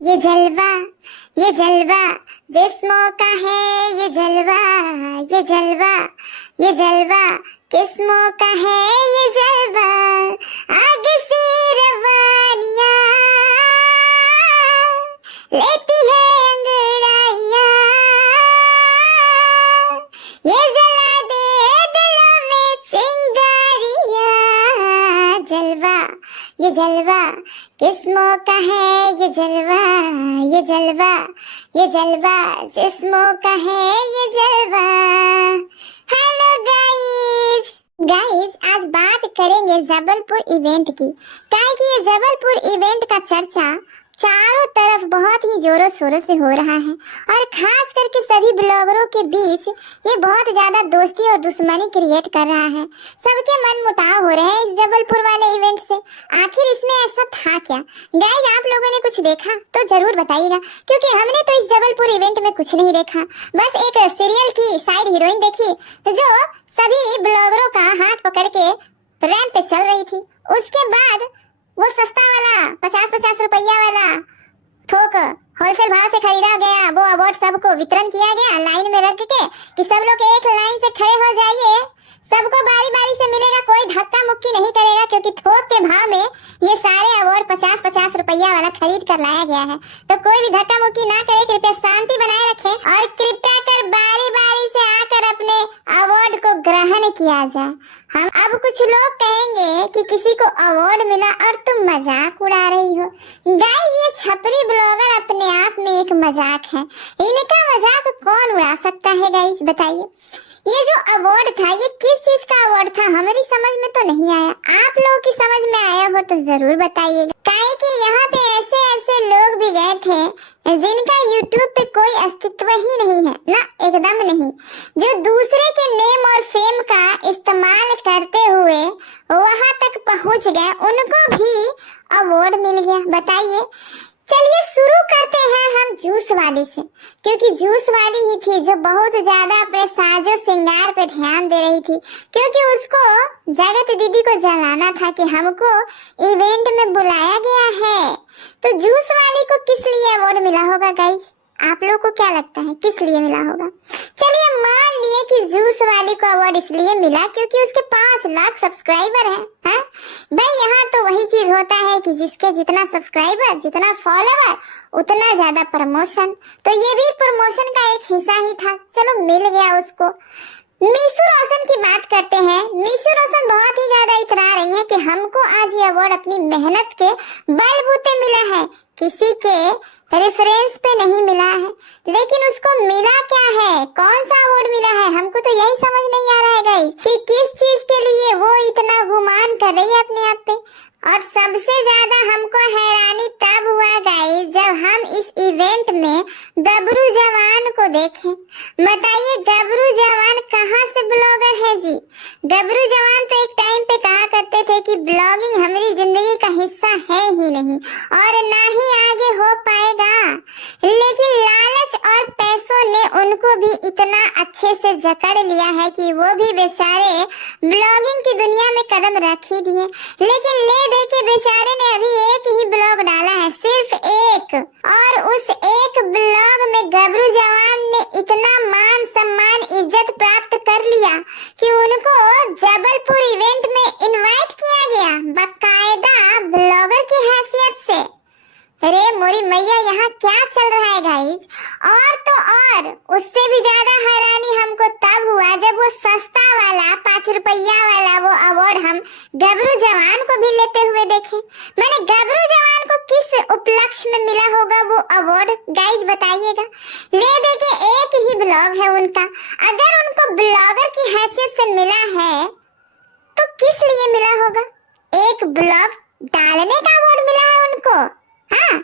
ये जलवा ये जलवा जिस्मों का है। ये जलवा ये जलवा ये जलवा किस्मों का है। ये जलवा आग सी रवानियां लेती है अंगड़ाइयां। ये जला दे दिलों में चिंगारियां। जलवा ये जलवा किस्मों का है। ये जलवा ये जलवा ये जलवा जिस्मों का है। ये जलवा। हेलो गाइस आज बात करेंगे जबलपुर इवेंट की। क्या कि ये जबलपुर इवेंट का चर्चा चारों तरफ बहुत ही जोरों शोरों से हो रहा है और खास करके सभी ब्लॉगरों के बीच ये बहुत ज्यादा दोस्ती और दुश्मनी क्रिएट कर रहा है। सबके मन मुटाव हो रहे हैं इस जबलपुर वाले इवेंट से। आखिर इसमें ऐसा था क्या? गाइस आप लोगों ने कुछ देखा तो जरूर बताइएगा, क्योंकि हमने तो इस जबलपुर इवेंट में कुछ नहीं देखा। बस एक सीरियल की साइड हीरोइन देखी जो सभी ब्लॉगरों का हाथ पकड़ के रैंप पे चल रही थी। उसके बाद वो सस्ता वाला 50-50 रुपया वाला थोक होलसेल भाव से खरीदा गया वो अवार्ड सबको वितरण किया गया लाइन में रख के कि सब लोग एक लाइन से खड़े हो जाइए, सबको बारी बारी से मिलेगा, कोई धक्का मुक्की नहीं करेगा, क्योंकि थोक के भाव में ये सारे अवार्ड 50-50 रुपया वाला खरीद कर लाया गया है। तो कोई भी धक्का मुक्की ना करे, कृपया शांति बनाए रखें और कृपया कर बारी बारी से आकर अपने अवार्ड को ग्रहण किया जाए। हम अब कुछ लोग कहेंगे कि किसी को अवार्ड मिला और तुम मजाक उड़ा रही हो। गाइस ये छपरी ब्लॉगर अपने आप में एक मजाक है। इनका मजाक कौन उड़ा सकता है? गाइस बताइए, ये जो अवार्ड था ये किस चीज का अवार्ड था? हमारी समझ में तो नहीं आया। आप लोगों की समझ में आया हो तो जरूर बताइएगा। काहे कि यहाँ पे ऐसे ऐसे लोग भी गए थे जिनका YouTube पे कोई अस्तित्व ही नहीं है ना, एकदम नहीं, जो दूसरे के नेम और फेम का इस्तेमाल करते हुए वहां तक पहुंच गए, उनको भी अवार्ड मिल गया। बताइए। चलिए शुरू करते हैं हम जूस वाली से, क्योंकि जूस वाली ही थी जो बहुत ज्यादा अपने साजो श्रृंगार पे ध्यान दे रही थी, क्योंकि उसको जगत दीदी को जलाना था कि हमको इवेंट में बुलाया गया है। तो जूस वाली को किस लिए अवार्ड मिला होगा गाइस? आप लोगों को क्या लगता है किस लिए मिला होगा? चलिए मान लिए कि जूस वाली को अवार्ड इसलिए मिला क्योंकि उसके 5 लाख सब्सक्राइबर हैं। हाँ भाई, यहाँ तो वही चीज होता है कि जिसके जितना सब्सक्राइबर जितना फॉलोवर उतना ज्यादा प्रमोशन। तो ये भी प्रमोशन का एक हिस्सा ही था। चलो मिल गया उसको। मीशू रोशन की बात करते हैं। मीशू रोशन बहुत ही ज्यादा इतरा रही है कि हमको आज ये अवार्ड अपनी मेहनत के बलबूते मिला है, किसी के रेफरेंस पे नहीं मिला है। लेकिन उसको मिला क्या है? कौन सा अवार्ड मिला है? हमको तो यही समझ नहीं आ रहा है गाइस कि किस चीज के लिए वो इतना गुमान कर रही है अपने आप पे। और सबसे ज्यादा हमको हैरानी तब हुआ गाइस जब हम इस इवेंट में गबरू जवान को देखें। बताइए गबरू जवान कहाँ से ब्लॉगर है जी? गबरू जवान तो एक टाइम पे कहा करते थे कि ब्लॉगिंग हमारी जिंदगी का हिस्सा है ही नहीं और ना ही आगे हो पाएगा, लेकिन लालच और पैसों ने उनको भी इतना अच्छे से जकड़ लिया है कि वो भी बेचारे ब्लॉगिंग की दुनिया में कदम रख ही दिए। लेकिन ले दे के बेचारे ने अभी एक ही ब्लॉग डाला है, सिर्फ एक, और उस एक ब्लॉग में गबरू जवान ने इतना मान सम्मान इज्जत प्राप्त कर लिया कि उनको जबलपुर इवेंट में इनवाइट किया गया बाकायदा ब्लॉगर की हैसियत से। अरे मोरी मैया, यहाँ क्या चल रहा है गाइस? और तो और उससे भी ज्यादा हैरानी हमको तब हुआ जब वो सस्ता वाला 5 रुपया वाला वो अवार्ड हम गबरू जवान को भी लेते हुए देखे। मैंने गबरू जवान को किस उपलक्ष्य में मिला होगा वो अवार्ड गाइस बताइएगा। ले दे के एक ही ब्लॉग है उनका, अगर उनको ब्लॉगर की हैसियत से मिला है तो किस लिए मिला होगा? एक ब्लॉग डालने का अवार्ड मिला है उनको। हाँ,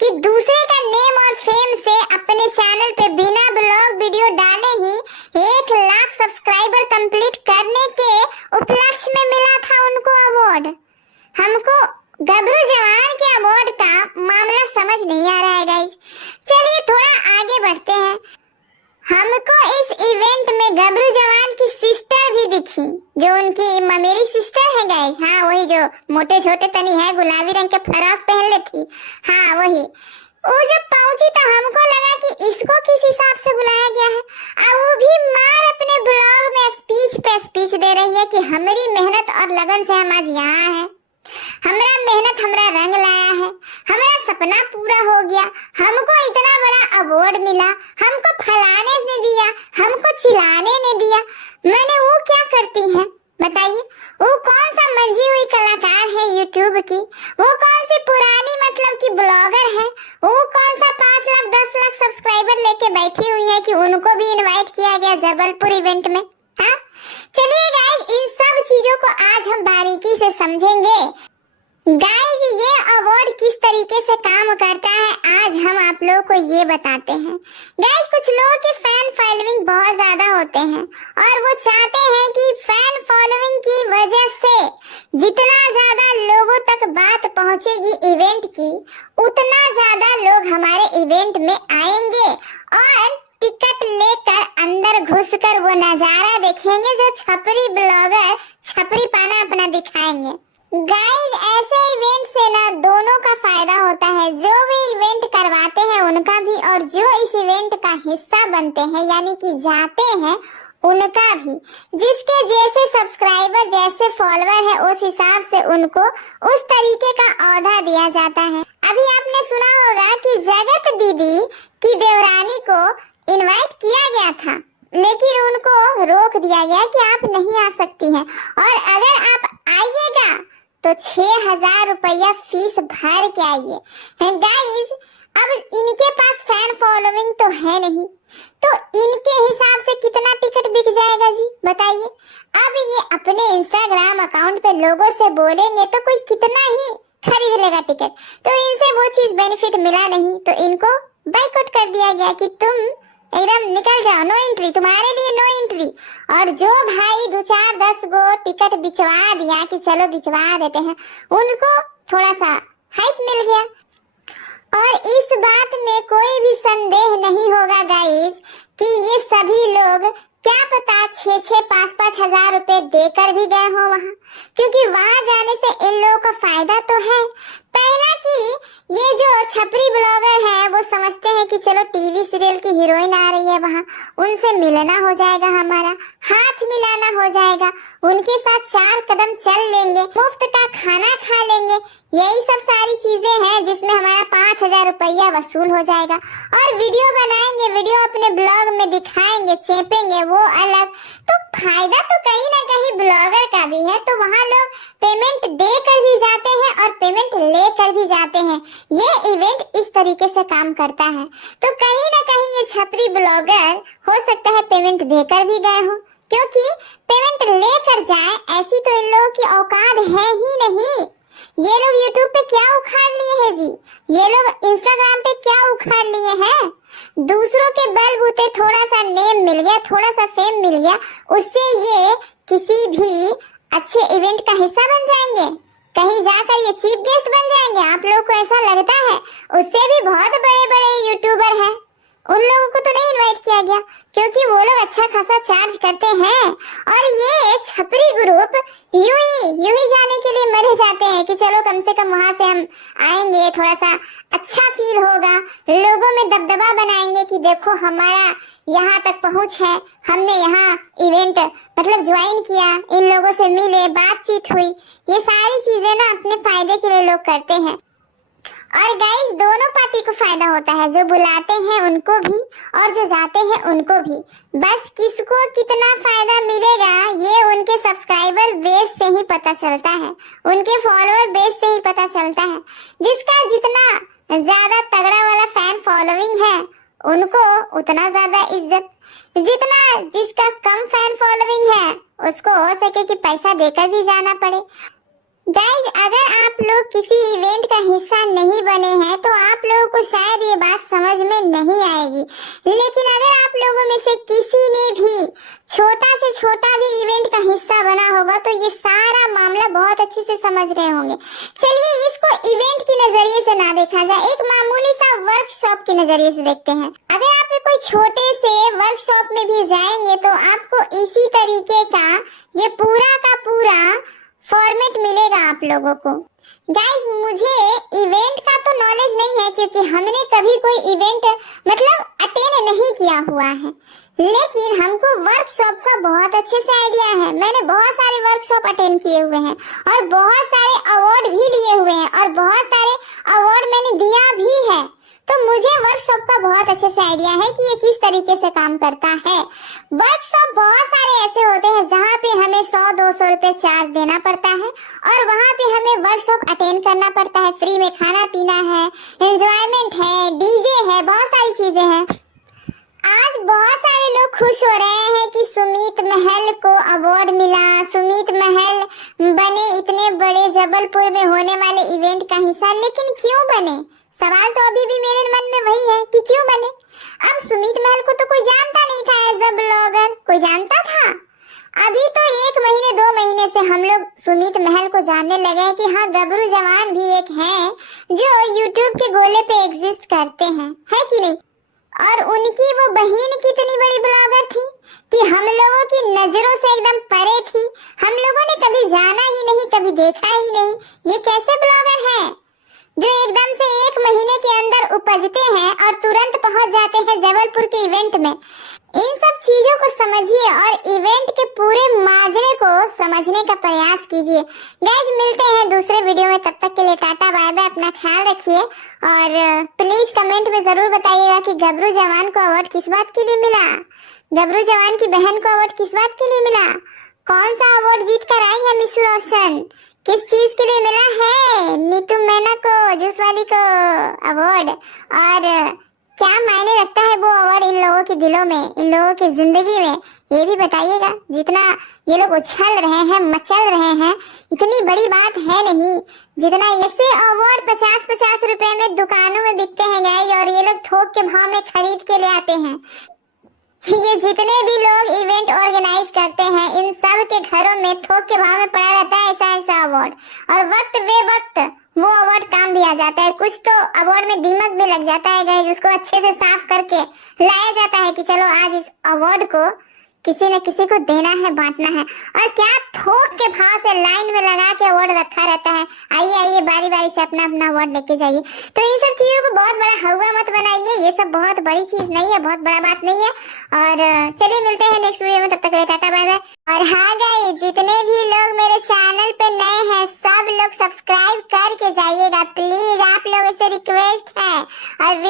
कि दूसरे का नेम और फेम से अपने चैनल पे बिना ब्लॉग वीडियो डाले ही 1 लाख सब्सक्राइबर कंप्लीट करने के उपलक्ष्य में मिला था उनको अवार्ड। हमको गबरू जवान के अवार्ड का मामला समझ नहीं आ रहा है गाइस। चलिए थोड़ा आगे बढ़ते हैं। हमको इस इवेंट में गबरू जवान की सिस्टर भी दिखी, जो उनकी मेरी सिस्टर है गाइस। हाँ वही जो मोटे छोटे तनी है, गुलाबी रंग के फ्रॉक पहन ली थी। हाँ वही वो जब पहुंची तो हमको लगा कि इसको किस हिसाब से बुलाया गया है, और वो भी मार अपने ब्लॉग में स्पीच पे स्पीच दे रही है कि हमारी मेहनत और लगन से हम आज यहाँ हैं, हमारा मेहनत हमारा रंग लाया है, हमारा सपना पूरा हो गया, हमको इतना बड़ा अवार्ड मिला, हमको फलाने ने दिया, हमको चिल्लाने ने दिया। मैंने वो क्या करती है बताइए? वो कौन सा मंजी हुई कलाकार है यूट्यूब की? वो कौन सी पुरानी मतलब की ब्लॉगर है? वो कौन सा 5 लाख 10 लाख सब्सक्राइबर लेके बैठी हुई है कि उनको भी इनवाइट किया गया जबलपुर इवेंट में? हाँ, चलिए गाइस, इन सब चीजों को आज हम बारीकी से समझेंगे। गाइस, ये अवार्ड किस तरीके से काम करता है आज हम आप लोगों को ये बताते हैं। गाइस, कुछ लोगों के फैन फॉलोइंग बहुत ज्यादा होते हैं और वो चाहते हैं कि फैन फॉलोइंग की वजह से जितना ज्यादा लोगों तक बात पहुंचेगी इवेंट की, उतना ज्यादा लोग हमारे इवेंट में आएंगे और टिकट लेकर अंदर घुसकर वो नजारा देखेंगे जो छपरी ब्लॉगर छपरी पाना अपना दिखाएंगे। गाइस, ऐसे इवेंट से ना दोनों का फायदा होता है, जो भी इवेंट करवाते हैं उनका भी और जो इस इवेंट का हिस्सा बनते हैं यानी कि जाते हैं उनका भी। जिसके जैसे सब्सक्राइबर जैसे फॉलोअर है उस हिसाब से उनको उस तरीके का औहदा दिया जाता है। अभी आपने सुना होगा कि जगत दीदी की देवरानी को इनवाइट किया गया था, लेकिन उनको रोक दिया गया कि आप नहीं आ सकती हैं और अगर आप आइएगा तो 6,000 रुपया फीस भर के आइए। गाइस, अब इनके पास फैन फॉलोइंग तो है नहीं, तो इनके हिसाब से कितना टिकट बिक जाएगा जी बताइए? अब ये अपने इंस्टाग्राम अकाउंट पे लोगों से बोलेंगे तो कोई कितना ही खरीद लेगा टिकट, तो इनसे वो चीज बेनिफिट मिला नहीं, तो इनको बाइकआउट कर दिया गया कि तुम एकदम निकल जाओ, नो एंट्री, तुम्हारे लिए नो एंट्री। और जो भाई 2 4 10 गो टिकट बिचवा दिया कि चलो बिचवा देते हैं, उनको थोड़ा सा हाइप मिल गया। और इस बात में कोई भी संदेह नहीं होगा गाइस कि ये सभी लोग क्या पता 6-6 5-5 हजार रुपए देकर भी गए हो वहाँ, क्योंकि वहाँ जाने से इन लोगों का फायदा तो है। पहला कि ये जो छपरी ब्लॉगर है वो समझते हैं कि चलो टीवी सीरियल की हीरोइन आ रही है वहाँ, उनसे मिलना हो जाएगा, हमारा हाथ मिलाना हो जाएगा, उनके साथ 4 कदम चल लेंगे, मुफ्त का खाना खा लेंगे, यही सब सारी चीजें हैं जिसमें हमारा 5,000 रुपया वसूल हो जाएगा। और वीडियो बनाएंगे, वीडियो अपने ब्लॉग में दिखाएंगे, चेपेंगे, वो अलग। तो फायदा तो कहीं ना कहीं ब्लॉगर का भी है, तो वहाँ लोग पेमेंट देकर भी जाते हैं और पेमेंट लेकर भी जाते हैं। ये इवेंट इस तरीके से काम करता है, तो कहीं ना कहीं ये छपरी ब्लॉगर हो सकता है पेमेंट देकर भी गए हो, क्योंकि पेमेंट लेकर जाए ऐसी तो इन लोगों की औकात है ही नहीं। ये लोग YouTube पे क्या उखाड़ लिए हैं जी, ये लोग Instagram पे क्या उखाड़ लिए हैं? दूसरों के बलबूते थोड़ा सा नेम मिल गया, थोड़ा सा फेम मिल गया, उससे ये किसी भी अच्छे इवेंट का हिस्सा बन जाएंगे, कहीं जाकर ये चीफ गेस्ट बन जाएंगे। आप लोगों को ऐसा लगता है? उससे भी बहुत बड़े बड़े यूट्यूबर हैं, उन लोगों को तो नहीं इनवाइट किया गया क्योंकि वो लोग अच्छा खासा चार्ज करते हैं। और ये छपरी ग्रुप यूं ही जाने के लिए मरे जाते हैं कि चलो कम से कम वहां से हम आएंगे, थोड़ा सा अच्छा फील होगा, लोगों में दबदबा बनाएंगे कि देखो हमारा यहाँ तक पहुँच है, हमने यहाँ इवेंट मतलब ज्वाइन किया, इन लोगों से मिले, बातचीत हुई। ये सारी चीजें ना अपने फायदे के लिए लोग करते हैं। और गाइस, दोनों पार्टी को फायदा होता है, जो बुलाते हैं उनको भी और जो जाते हैं उनको भी। बस किसको कितना फायदा मिलेगा ये उनके सब्सक्राइबर बेस से ही पता चलता है, उनके फॉलोअर बेस से ही पता चलता है। जिसका जितना ज्यादा तगड़ा वाला फैन फॉलोइंग है उनको उतना ज्यादा इज्जत, जिसका कम फैन फॉलोइंग है उसको हो सके कि पैसा देकर भी जाना पड़े। गाइज, अगर आप लोग किसी इवेंट का हिस्सा नहीं बने हैं तो आप लोगों को शायद ये बात समझ में नहीं आएगी, लेकिन अगर आप लोगों में से किसी ने भी छोटा से छोटा भी इवेंट का हिस्सा बना होगा तो ये सारा मामला बहुत अच्छे से समझ रहे होंगे। चलिए इसको इवेंट की नजरिए से ना देखा जाए, एक मामूली सा वर्कशॉप के नजरिए से देखते हैं। अगर आप कोई छोटे से वर्कशॉप में भी जाएंगे तो आपको इसी तरीके का ये पूरा का पूरा फॉर्मेट मिलेगा आप लोगों को। गाइज मुझे इवेंट का तो नॉलेज नहीं है क्योंकि हमने कभी कोई इवेंट मतलब अटेंड नहीं किया हुआ है, लेकिन हमको वर्कशॉप का बहुत अच्छे से आइडिया है। मैंने बहुत सारे वर्कशॉप अटेंड किए हुए हैं और बहुत सारे अवार्ड भी लिए हुए हैं और बहुत सारे अवार्ड मैंने दिया भी है, तो मुझे वर्कशॉप का बहुत अच्छे से आइडिया है कि ये किस तरीके से काम करता है। वर्कशॉप बहुत सारे ऐसे होते हैं जहाँ पे हमें 100-200 रुपए चार्ज देना पड़ता है और वहाँ पे हमें वर्कशॉप अटेंड करना पड़ता है। फ्री में खाना पीना है, एंजॉयमेंट है, डीजे है, बहुत सारी चीजें हैं। आज बहुत सारे लोग खुश हो रहे हैं कि सुमित महल को अवार्ड मिला, सुमित महल बने इतने बड़े जबलपुर में होने वाले इवेंट का हिस्सा, लेकिन क्यों बने? सवाल तो अभी भी मेरे मन में वही है कि क्यों बने। अब सुमित महल को तो कोई जानता नहीं था एज अ ब्लॉगर, कोई जानता था? अभी तो 1 महीने 2 महीने से हम लोग सुमित महल को जानने लगे हैं कि हाँ गबरू जवान भी एक हैं जो यूट्यूब के गोले पे एग्जिस्ट करते हैं, है कि नहीं? और उनकी वो बहन कितनी बड़ी ब्लॉगर थी कि हम लोगों की नजरों से एकदम परे थी। हम लोगों ने कभी जाना ही नहीं, कभी देखा ही नहीं। ये कैसे ब्लॉगर हैं जो एकदम से 1 महीने के अंदर उपजते हैं और तुरंत पहुंच जाते हैं जबलपुर के इवेंट में? इन सब चीजों को समझिए और इवेंट के पूरे माजरे को समझने का प्रयास कीजिए। गाइज मिलते हैं दूसरे वीडियो में, तब तक के लिए टाटा बाय बाय, अपना ख्याल रखिए और प्लीज कमेंट में जरूर बताइएगा कि गबरू जवान को अवार्ड किस बात के लिए मिला, गबरू जवान की बहन को अवार्ड किस बात के लिए मिला, कौन सा अवार्ड जीत कर आई है मिस रोशन, किस चीज के लिए मिला है नीतू मैना को, जूस वाली को अवार्ड, और क्या मायने रखता है वो अवार्ड इन लोगों के दिलों में, इन लोगों की जिंदगी में, ये भी बताइएगा। जितना ये लोग उछल रहे हैं, मचल रहे हैं, इतनी बड़ी बात है नहीं जितना ऐसे अवार्ड 50-50 रुपए में दुकानों में बिकते हैं गाइस, और ये लोग थोक के भाव में खरीद के ले आते हैं। ये जितने भी लोग इवेंट ऑर्गेनाइज करते हैं इन सब के घरों में थोक के भाव में पड़ा रहता है ऐसा अवार्ड, और वक्त बे वक्त वो अवार्ड काम भी आ जाता है। कुछ तो अवार्ड में दीमक भी लग जाता है गाइस, जिसको अच्छे से साफ करके लाया जाता है कि चलो आज इस अवार्ड को किसी न किसी को देना है, बांटना है। और क्या थोक के भाव से लाइन में लगा के अवार्ड रखा रहता है, आइए आइए बारी बारी से अपना अपना अवार्ड लेके जाइए। तो इन सब चीजों को बहुत बड़ा हवा मत बनाइए, ये सब बहुत बड़ी चीज नहीं है, बहुत बड़ा बात नहीं है। और चलिए मिलते हैं नेक्स्ट वीडियो में, तब तक के लिए टाटा बाय बाय। और हाँ गाइस, जितने भी लोग मेरे चैनल पे नए हैं सब लोग सब्सक्राइब करके जाइएगा प्लीज, आप लोगों से रिक्वेस्ट है। और